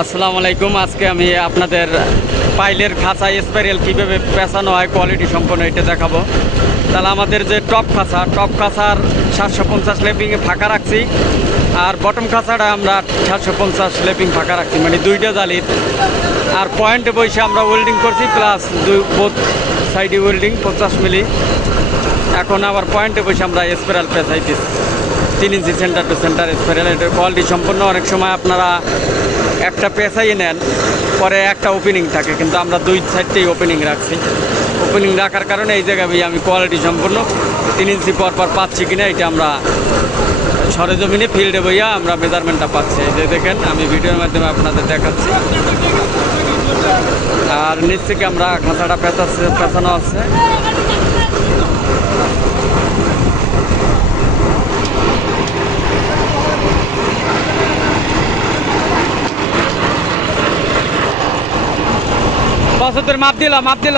আসসালামু আলাইকুম। আজকে আমি আপনাদের পাইলের খাঁচা স্পাইরেল কীভাবে পেঁচানো হয় কোয়ালিটি সম্পন্ন এটা দেখাবো। তাহলে আমাদের যে টপ খাঁচা, টপ খাঁচার সাতশো পঞ্চাশ লেপিংয়ে ফাঁকা রাখছি। আর বটম খাঁচাটা আমরা সাতশো পঞ্চাশ লেপিং ফাঁকা রাখছি মানে দুইটা জালির। আর পয়েন্টে বসে আমরা ওয়েল্ডিং করছি প্লাস দুই বোথ সাইডে ওয়েল্ডিং পঞ্চাশ মিলি। এখন আবার পয়েন্টে বসে আমরা স্পেরাল পেঁচাইতেছি। তিন inch centre to centre spiral এটার কোয়ালিটি সম্পূর্ণ অনেক সময় আপনারা একটা পেঁচাইয়ে নেন, পরে একটা ওপেনিং থাকে, কিন্তু আমরা দুই সাইডটাই ওপেনিং রাখছি। ওপেনিং রাখার কারণে এই জায়গায় আমি কোয়ালিটি সম্পূর্ণ তিন ইঞ্চি পর পর পাচ্ছি কিনা এটা আমরা সরেজমিনে ফিল্ডে বইয়া আমরা মেজারমেন্টটা পাচ্ছি। এই যে দেখেন, আমি ভিডিওর মাধ্যমে আপনাদের দেখাচ্ছি। আর নিচ থেকে আমরা খাঁচাটা পেঁচাচ্ছে, পেঁচানো আছে। পঁচাত্তর মাপ দিল মাপ দিল।